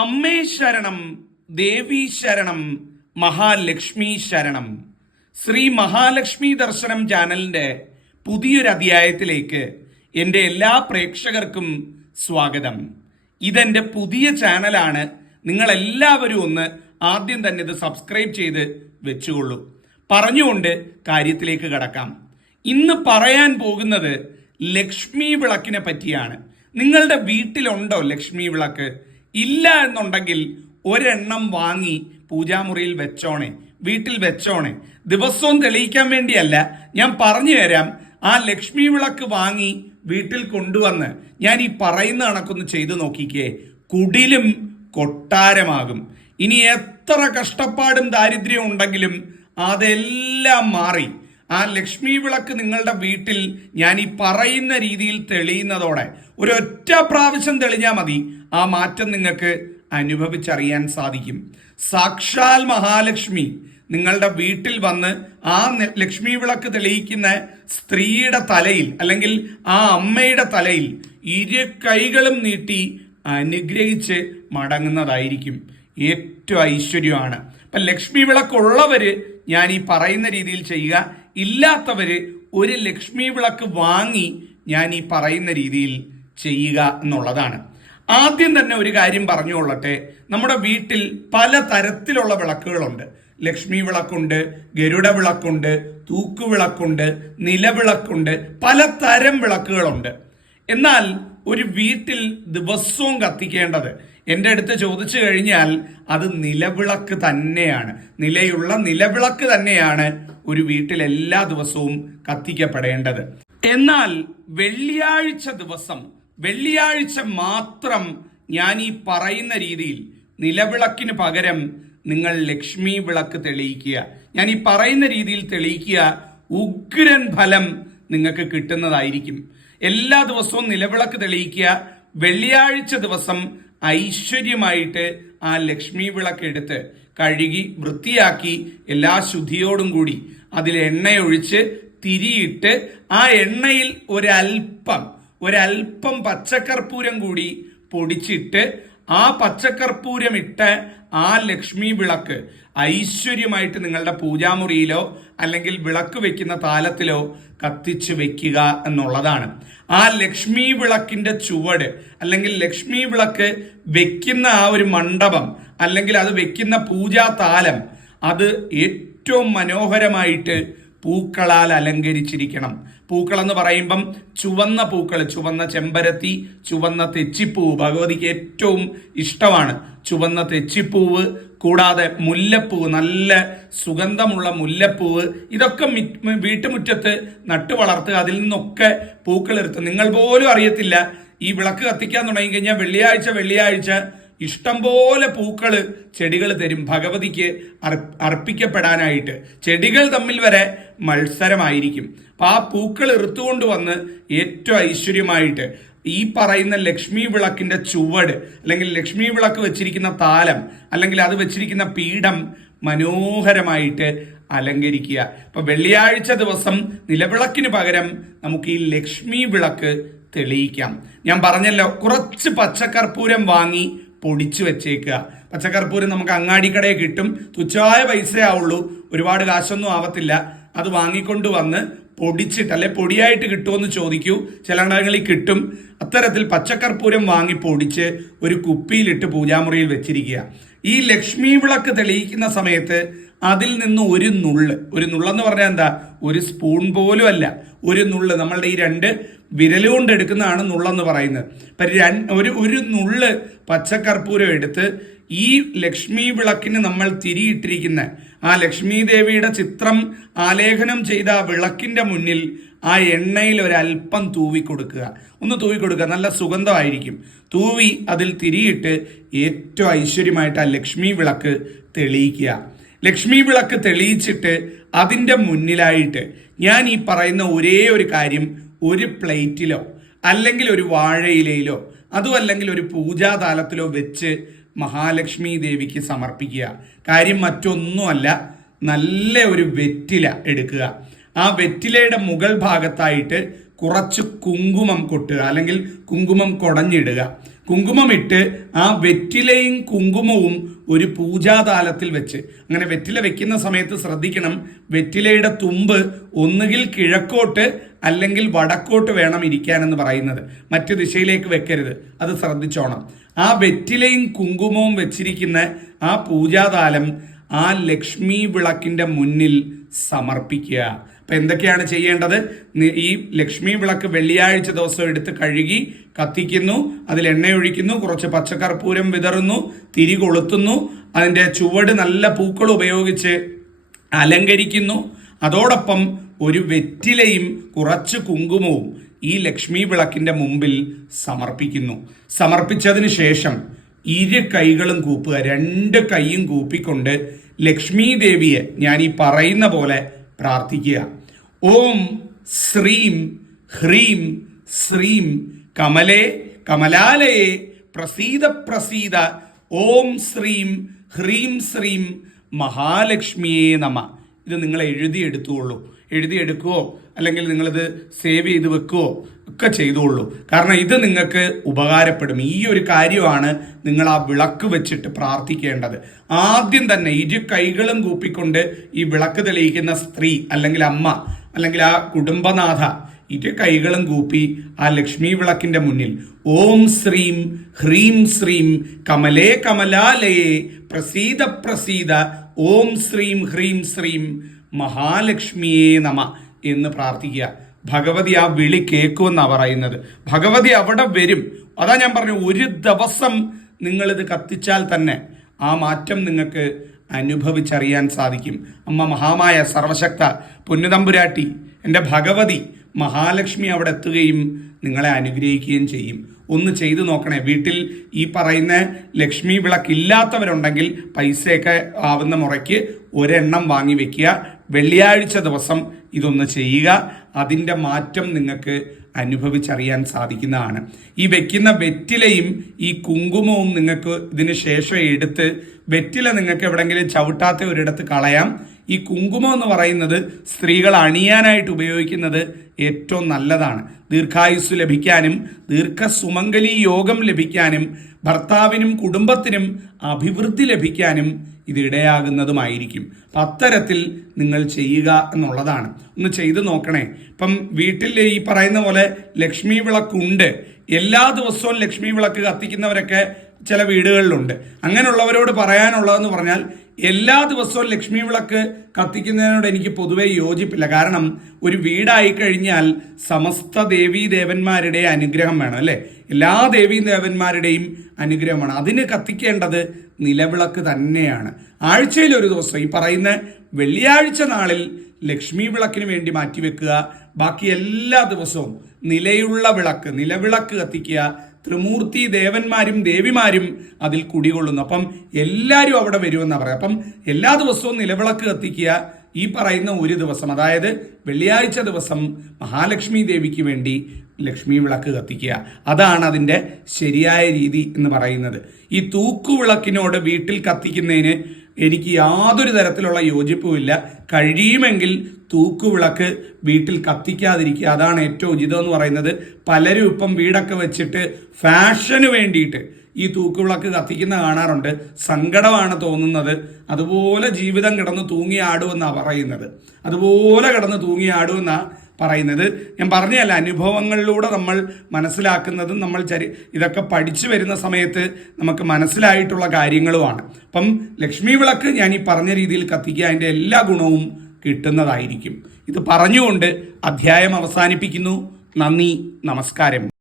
അമ്മേ ശരണം, ദേവി ശരണം, മഹാലക്ഷ്മി ശരണം. ശ്രീ മഹാലക്ഷ്മി ദർശനം ചാനലിന്റെ പുതിയൊരു അധ്യായത്തിലേക്ക് എൻ്റെ എല്ലാ പ്രേക്ഷകർക്കും സ്വാഗതം. ഇതെൻ്റെ പുതിയ ചാനലാണ്. നിങ്ങളെല്ലാവരും ഒന്ന് ആദ്യം തന്നെ ഇത് സബ്സ്ക്രൈബ് ചെയ്ത് വെച്ചുകൊള്ളൂ. പറഞ്ഞുകൊണ്ട് കാര്യത്തിലേക്ക് കടക്കാം. ഇന്ന് പറയാൻ പോകുന്നത് ലക്ഷ്മി വിളക്കിനെ പറ്റിയാണ്. നിങ്ങളുടെ വീട്ടിലുണ്ടോ ലക്ഷ്മി വിളക്ക്? ഇല്ല എന്നുണ്ടെങ്കിൽ ഒരെണ്ണം വാങ്ങി പൂജാമുറിയിൽ വെച്ചോണേ, വീട്ടിൽ വെച്ചോണേ. ദിവസവും തെളിയിക്കാൻ വേണ്ടിയല്ല, ഞാൻ പറഞ്ഞു തരാം. ആ ലക്ഷ്മി വിളക്ക് വാങ്ങി വീട്ടിൽ കൊണ്ടുവന്ന് ഞാൻ ഈ പറയുന്ന കണക്കൊന്ന് ചെയ്തു നോക്കിക്കേ, കുടിലും കൊട്ടാരമാകും. ഇനി എത്ര കഷ്ടപ്പാടും ദാരിദ്ര്യവും ഉണ്ടെങ്കിലും അതെല്ലാം മാറി ആ ലക്ഷ്മി വിളക്ക് നിങ്ങളുടെ വീട്ടിൽ ഞാൻ ഈ പറയുന്ന രീതിയിൽ തെളിയുന്നതോടെ ഒരൊറ്റ പ്രാവശ്യം തെളിഞ്ഞാൽ മതി, ആ മാറ്റം നിങ്ങൾക്ക് അനുഭവിച്ചറിയാൻ സാധിക്കും. സാക്ഷാൽ മഹാലക്ഷ്മി നിങ്ങളുടെ വീട്ടിൽ വന്ന് ആ ലക്ഷ്മി വിളക്ക് തെളിയിക്കുന്ന സ്ത്രീയുടെ തലയിൽ അല്ലെങ്കിൽ ആ അമ്മയുടെ തലയിൽ ഇരു കൈകളും നീട്ടി അനുഗ്രഹിച്ച് മടങ്ങുന്നതായിരിക്കും. ഏറ്റവും ഐശ്വര്യമാണ്. അപ്പൊ ലക്ഷ്മി വിളക്കുള്ളവര് ഞാൻ ഈ പറയുന്ന രീതിയിൽ ചെയ്യുക, ഇല്ലാത്തവര് ഒരു ലക്ഷ്മി വിളക്ക് വാങ്ങി ഞാൻ ഈ പറയുന്ന രീതിയിൽ ചെയ്യുക എന്നുള്ളതാണ്. ആദ്യം തന്നെ ഒരു കാര്യം പറഞ്ഞുകൊള്ളട്ടെ. നമ്മുടെ വീട്ടിൽ പല തരത്തിലുള്ള വിളക്കുകളുണ്ട്. ലക്ഷ്മി വിളക്കുണ്ട്, ഗരുഡ വിളക്കുണ്ട്, തൂക്കുവിളക്കുണ്ട്, നിലവിളക്കുണ്ട്, പലതരം വിളക്കുകളുണ്ട്. എന്നാൽ ഒരു വീട്ടിൽ ദിവസവും കത്തിക്കേണ്ടത് എൻ്റെ അടുത്ത് ചോദിച്ചു കഴിഞ്ഞാൽ അത് നിലവിളക്ക് തന്നെയാണ്. നിലയുള്ള നിലവിളക്ക് തന്നെയാണ് ഒരു വീട്ടിൽ എല്ലാ ദിവസവും കത്തിക്കപ്പെടേണ്ടത്. എന്നാൽ വെള്ളിയാഴ്ച മാത്രം ഞാൻ ഈ പറയുന്ന രീതിയിൽ നിലവിളക്കിന് പകരം നിങ്ങൾ ലക്ഷ്മി വിളക്ക് തെളിയിക്കുക. ഞാൻ ഈ പറയുന്ന രീതിയിൽ തെളിയിക്കുക, ഉഗ്രൻ ഫലം നിങ്ങൾക്ക് കിട്ടുന്നതായിരിക്കും. എല്ലാ ദിവസവും നിലവിളക്ക് തെളിയിക്കുക. വെള്ളിയാഴ്ച ദിവസം ഐശ്വര്യമായിട്ട് ആ ലക്ഷ്മി വിളക്ക് എടുത്ത് കഴുകി വൃത്തിയാക്കി എല്ലാ ശുദ്ധിയോടും കൂടി അതിൽ എണ്ണയൊഴിച്ച് തിരിയിട്ട് ആ എണ്ണയിൽ ഒരൽപ്പം പച്ചക്കർപ്പൂരം കൂടി പൊടിച്ചിട്ട് ആ പച്ചക്കർപ്പൂരം ഇട്ട് ആ ലക്ഷ്മി വിളക്ക് ഐശ്വര്യമായിട്ട് നിങ്ങളുടെ പൂജാമുറിയിലോ അല്ലെങ്കിൽ വിളക്ക് വെക്കുന്ന താലത്തിലോ കത്തിച്ച് വെക്കുക എന്നുള്ളതാണ്. ആ ലക്ഷ്മി വിളക്കിന്റെ ചുവട് അല്ലെങ്കിൽ ലക്ഷ്മി വിളക്ക് വെക്കുന്ന ആ ഒരു മണ്ഡപം അല്ലെങ്കിൽ അത് വെക്കുന്ന പൂജാ താലം അത് ഏറ്റവും മനോഹരമായിട്ട് പൂക്കളാൽ അലങ്കരിച്ചിരിക്കണം. പൂക്കൾ എന്ന് പറയുമ്പം ചുവന്ന പൂക്കൾ, ചുവന്ന ചെമ്പരത്തി, ചുവന്ന തെച്ചിപ്പൂവ് ഭഗവതിക്ക് ഏറ്റവും ഇഷ്ടമാണ്. ചുവന്ന തെച്ചിപ്പൂവ് കൂടാതെ മുല്ലപ്പൂവ്, നല്ല സുഗന്ധമുള്ള മുല്ലപ്പൂവ്, ഇതൊക്കെ വീട്ടുമുറ്റത്ത് നട്ടു വളർത്തുക. അതിൽ നിന്നൊക്കെ പൂക്കൾ എടുത്ത് നിങ്ങൾ പോലും അറിയത്തില്ല. ഈ വിളക്ക് കത്തിക്കാൻ തുടങ്ങി കഴിഞ്ഞാൽ വെള്ളിയാഴ്ച ഇഷ്ടംപോലെ പൂക്കള് ചെടികൾ തരും ഭഗവതിക്ക് അർപ്പിക്കപ്പെടാനായിട്ട്. ചെടികൾ തമ്മിൽ വരെ മത്സരമായിരിക്കും. അപ്പൊ ആ പൂക്കൾ ഇറുത്തുകൊണ്ട് വന്ന് ഏറ്റവും ഐശ്വര്യമായിട്ട് ഈ പറയുന്ന ലക്ഷ്മി വിളക്കിന്റെ ചുവട് അല്ലെങ്കിൽ ലക്ഷ്മി വിളക്ക് വെച്ചിരിക്കുന്ന താലം അല്ലെങ്കിൽ അത് വെച്ചിരിക്കുന്ന പീഠം മനോഹരമായിട്ട് അലങ്കരിക്കുക. ഇപ്പൊ വെള്ളിയാഴ്ച ദിവസം നിലവിളക്കിന് പകരം നമുക്ക് ഈ ലക്ഷ്മി വിളക്ക് തെളിയിക്കാം. ഞാൻ പറഞ്ഞല്ലോ, കുറച്ച് പച്ചക്കർപ്പൂരം വാങ്ങി പൊടിച്ചു വെച്ചേക്കുക. പച്ചക്കർപ്പൂരം നമുക്ക് അങ്ങാടിക്കടയിൽ കിട്ടും. തുച്ഛമായ പൈസയാവുള്ളൂ, ഒരുപാട് കാശൊന്നും ആവത്തില്ല. അത് വാങ്ങിക്കൊണ്ട് വന്ന് പൊടിച്ചിട്ട്, അല്ലെ പൊടിയായിട്ട് കിട്ടുമെന്ന് ചോദിക്കൂ, ചിലയിടങ്ങളിൽ കിട്ടും. അത്തരത്തിൽ പച്ചക്കർപ്പൂരം വാങ്ങി പൊടിച്ച് ഒരു കുപ്പിയിലിട്ട് പൂജാമുറിയിൽ വെച്ചിരിക്കുക. ഈ ലക്ഷ്മി വിളക്ക് തെളിയിക്കുന്ന സമയത്ത് അതിൽ നിന്ന് ഒരു നുള്ളെന്ന് പറഞ്ഞാൽ എന്താ, ഒരു സ്പൂൺ പോലും അല്ല, ഒരു നുള്ള്, നമ്മളുടെ ഈ 2 വിരലുകൊണ്ട് എടുക്കുന്നതാണ് നുള്ളെന്ന് പറയുന്നത്. ഒരു നുള്ള് പച്ചക്കർപ്പൂരം എടുത്ത് ഈ ലക്ഷ്മി വിളക്കിന് നമ്മൾ തിരിയിട്ടിരിക്കുന്ന ആ ലക്ഷ്മി ദേവിയുടെ ചിത്രം ആലേഖനം ചെയ്ത ആ വിളക്കിന്റെ മുന്നിൽ ആ എണ്ണയിൽ ഒരൽപ്പം തൂവിക്കൊടുക്കുക. നല്ല സുഗന്ധമായിരിക്കും. തൂവി അതിൽ തിരിയിട്ട് ഏറ്റവും ഐശ്വര്യമായിട്ട് ആ ലക്ഷ്മി വിളക്ക് തെളിയിക്കുക. ലക്ഷ്മി വിളക്ക് തെളിയിച്ചിട്ട് അതിൻ്റെ മുന്നിലായിട്ട് ഞാൻ ഈ പറയുന്ന ഒരേ ഒരു കാര്യം ഒരു പ്ലേറ്റിലോ അല്ലെങ്കിൽ ഒരു വാഴയിലയിലോ അതും അല്ലെങ്കിൽ ഒരു പൂജാതാലത്തിലോ വെച്ച് മഹാലക്ഷ്മി ദേവിക്ക് സമർപ്പിക്കുക. കാര്യം മറ്റൊന്നുമല്ല, നല്ല ഒരു വെറ്റില എടുക്കുക. ആ വെറ്റിലയുടെ മുകൾ ഭാഗത്തായിട്ട് കുറച്ച് കുങ്കുമം കൊട്ടുക അല്ലെങ്കിൽ കുങ്കുമം കുടഞ്ഞിടുക. കുങ്കുമമിട്ട് ആ വെറ്റിലയും കുങ്കുമവും ഒരു പൂജാതാലത്തിൽ വെച്ച്, അങ്ങനെ വെറ്റില വെക്കുന്ന സമയത്ത് ശ്രദ്ധിക്കണം, വെറ്റിലയുടെ തുമ്പ് ഒന്നുകിൽ കിഴക്കോട്ട് അല്ലെങ്കിൽ വടക്കോട്ട് വേണം ഇരിക്കാനെന്ന് പറയുന്നത്, മറ്റു ദിശയിലേക്ക് വെക്കരുത്, അത് ശ്രദ്ധിച്ചോണം. ആ വെറ്റിലയും കുങ്കുമവും വെച്ചിരിക്കുന്ന ആ പൂജാതാലം ആ ലക്ഷ്മി വിളക്കിന്റെ മുന്നിൽ സമർപ്പിക്കുക. അപ്പൊ എന്തൊക്കെയാണ് ചെയ്യേണ്ടത്? ഈ ലക്ഷ്മി വിളക്ക് വെള്ളിയാഴ്ച ദിവസം എടുത്ത് കഴുകി കത്തിക്കുന്നു, അതിൽ എണ്ണയൊഴിക്കുന്നു, കുറച്ച് പച്ചക്കർപ്പൂരം വിതറുന്നു, തിരി കൊളുത്തുന്നു, അതിന്റെ ചുവട് നല്ല പൂക്കൾ ഉപയോഗിച്ച് അലങ്കരിക്കുന്നു. അതോടൊപ്പം ഒരു വെറ്റിലയും കുറച്ച് കുങ്കുമവും ഈ ലക്ഷ്മി വിളക്കിന്റെ മുമ്പിൽ സമർപ്പിക്കുന്നു. സമർപ്പിച്ചതിന് ശേഷം ഇരു കൈകളും കൂപ്പുക, രണ്ട് കൈയും കൂപ്പിക്കൊണ്ട് ലക്ഷ്മി ദേവിയെ ഞാൻ ഈ പറയുന്ന പോലെ പ്രാർത്ഥിക്കുക. ഓം ശ്രീം ഹ്രീം ശ്രീം കമലേ കമലാലയേ പ്രസീദ പ്രസീദ ഓം ശ്രീം ഹ്രീം ശ്രീം മഹാലക്ഷ്മിയേ നമ. ഇത് നിങ്ങൾ എഴുതിയെടുത്തുകൊള്ളൂ. എഴുതിയെടുക്കുകയോ അല്ലെങ്കിൽ നിങ്ങളിത് സേവ് ചെയ്ത് വെക്കുകയോ ഒക്കെ ചെയ്തോളൂ. കാരണം ഇത് നിങ്ങൾക്ക് ഉപകാരപ്പെടും. ഈ ഒരു കാര്യമാണ് നിങ്ങൾ ആ വിളക്ക് വെച്ചിട്ട് പ്രാർത്ഥിക്കേണ്ടത്. ആദ്യം തന്നെ ഇരു കൈകളും കൂപ്പിക്കൊണ്ട് ഈ വിളക്ക് തെളിയിക്കുന്ന സ്ത്രീ അല്ലെങ്കിൽ അമ്മ അല്ലെങ്കിൽ ആ കുടുംബനാഥ ഇരു കൈകളും കൂപ്പി ആ ലക്ഷ്മി വിളക്കിന്റെ മുന്നിൽ ഓം ശ്രീം ഹ്രീം ശ്രീം കമലേ കമലാലയേ പ്രസീദ പ്രസീദ ഓം ശ്രീം ഹ്രീം ശ്രീം മഹാലക്ഷ്മിയേ നമ എന്ന് പ്രാർത്ഥിക്കുക. ഭഗവതി ആ വിളി കേൾക്കുമെന്നാണ് പറയുന്നത്. ഭഗവതി അവിടെ വരും. അതാ ഞാൻ പറഞ്ഞു, ഒരു ദിവസം നിങ്ങളിത് കത്തിച്ചാൽ തന്നെ ആ മാറ്റം നിങ്ങൾക്ക് അനുഭവിച്ചറിയാൻ സാധിക്കും. അമ്മ മഹാമായ സർവശക്ത പൊന്നുതമ്പുരാട്ടി എൻ്റെ ഭഗവതി മഹാലക്ഷ്മി അവിടെ എത്തുകയും നിങ്ങളെ അനുഗ്രഹിക്കുകയും ചെയ്യും. ഒന്ന് ചെയ്തു നോക്കണേ. വീട്ടിൽ ഈ പറയുന്ന ലക്ഷ്മി വിളക്കില്ലാത്തവരുണ്ടെങ്കിൽ പൈസയൊക്കെ ആവുന്ന മുറയ്ക്ക് ഒരെണ്ണം വാങ്ങി വെക്കുക. വെള്ളിയാഴ്ച ദിവസം ഇതൊന്ന് ചെയ്യുക. അതിൻ്റെ മാറ്റം നിങ്ങൾക്ക് അനുഭവിച്ചറിയാൻ സാധിക്കുന്നതാണ്. ഈ വെക്കുന്ന വെറ്റിലയും ഈ കുങ്കുമവും നിങ്ങൾക്ക് ഇതിന് ശേഷം എടുത്ത്, വെറ്റില നിങ്ങൾക്ക് എവിടെങ്കിലും ചവിട്ടാത്ത ഒരിടത്ത് കളയാം. ഈ കുങ്കുമം എന്ന് പറയുന്നത് സ്ത്രീകൾ അണിയാനായിട്ട് ഉപയോഗിക്കുന്നത് ഏറ്റവും നല്ലതാണ്. ദീർഘായുസ് ലഭിക്കാനും ദീർഘസുമംഗലി യോഗം ലഭിക്കാനും ഭർത്താവിനും കുടുംബത്തിനും അഭിവൃദ്ധി ലഭിക്കാനും ഇത് ഇടയാകുന്നതുമായിരിക്കും. അപ്പം അത്തരത്തിൽ നിങ്ങൾ ചെയ്യുക എന്നുള്ളതാണ്. ഒന്ന് ചെയ്തു നോക്കണേ. ഇപ്പം വീട്ടിൽ ഈ പറയുന്ന പോലെ ലക്ഷ്മി വിളക്കുണ്ട്. എല്ലാ ദിവസവും ലക്ഷ്മി വിളക്ക് കത്തിക്കുന്നവരൊക്കെ ചില വീടുകളിലുണ്ട്. അങ്ങനെയുള്ളവരോട് പറയാനുള്ളതെന്ന് പറഞ്ഞാൽ, എല്ലാ ദിവസവും ലക്ഷ്മി വിളക്ക് കത്തിക്കുന്നതിനോട് എനിക്ക് പൊതുവെ യോജിപ്പില്ല. കാരണം ഒരു വീടായി കഴിഞ്ഞാൽ സമസ്ത ദേവീ ദേവന്മാരുടെ അനുഗ്രഹം വേണം, അല്ലേ? എല്ലാ ദേവീ ദേവന്മാരുടെയും അനുഗ്രഹം വേണം. അതിന് കത്തിക്കേണ്ടത് നിലവിളക്ക് തന്നെയാണ്. ആഴ്ചയിൽ ഒരു ദിവസം, ഈ പറയുന്ന വെള്ളിയാഴ്ച നാളിൽ ലക്ഷ്മി വിളക്കിന് വേണ്ടി മാറ്റിവെക്കുക. ബാക്കി എല്ലാ ദിവസവും നിലയുള്ള വിളക്ക്, നിലവിളക്ക് കത്തിക്കുക. ത്രിമൂർത്തി ദേവന്മാരും ദേവിമാരും അതിൽ കുടികൊള്ളുന്നു. അപ്പം എല്ലാവരും അവിടെ വരുമെന്നാണ് പറയാം. അപ്പം എല്ലാ ദിവസവും നിലവിളക്ക് കത്തിക്കുക. ഈ പറയുന്ന ഒരു ദിവസം, അതായത് വെള്ളിയാഴ്ച ദിവസം മഹാലക്ഷ്മി ദേവിക്ക് വേണ്ടി ലക്ഷ്മി വിളക്ക് കത്തിക്കുക. അതാണ് അതിൻ്റെ ശരിയായ രീതി എന്ന് പറയുന്നത്. ഈ തൂക്കുവിളക്കിനോട് വീട്ടിൽ കത്തിക്കുന്നതിന് എനിക്ക് യാതൊരു തരത്തിലുള്ള യോജിപ്പുമില്ല. കഴിയുമെങ്കിൽ തൂക്കുവിളക്ക് വീട്ടിൽ കത്തിക്കാതിരിക്കുക. അതാണ് ഏറ്റവും ഉചിതം എന്ന് പറയുന്നത്. പലരും ഇപ്പം വീടൊക്കെ വെച്ചിട്ട് ഫാഷന് വേണ്ടിയിട്ട് ഈ തൂക്കുവിളക്ക് കത്തിക്കുന്ന കാണാറുണ്ട്. സങ്കടമാണ് തോന്നുന്നത്. അതുപോലെ ജീവിതം കിടന്ന് തൂങ്ങിയാടുമെന്നാണ് പറയുന്നത്. അതുപോലെ കിടന്ന് തൂങ്ങിയാടുമെന്നാണ് പറയുന്നത്. ഞാൻ പറഞ്ഞതല്ല, അനുഭവങ്ങളിലൂടെ നമ്മൾ മനസ്സിലാക്കുന്നതും നമ്മൾ ഇതൊക്കെ പഠിച്ചു വരുന്ന സമയത്ത് നമുക്ക് മനസ്സിലായിട്ടുള്ള കാര്യങ്ങളുമാണ്. അപ്പം ലക്ഷ്മി വിളക്ക് ഞാൻ ഈ പറഞ്ഞ രീതിയിൽ കത്തിക്കുക, അതിൻ്റെ എല്ലാ ഗുണവും കിട്ടുന്നതായിരിക്കും. ഇത് പറഞ്ഞുകൊണ്ട് അധ്യായം അവസാനിപ്പിക്കുന്നു. നന്ദി, നമസ്കാരം.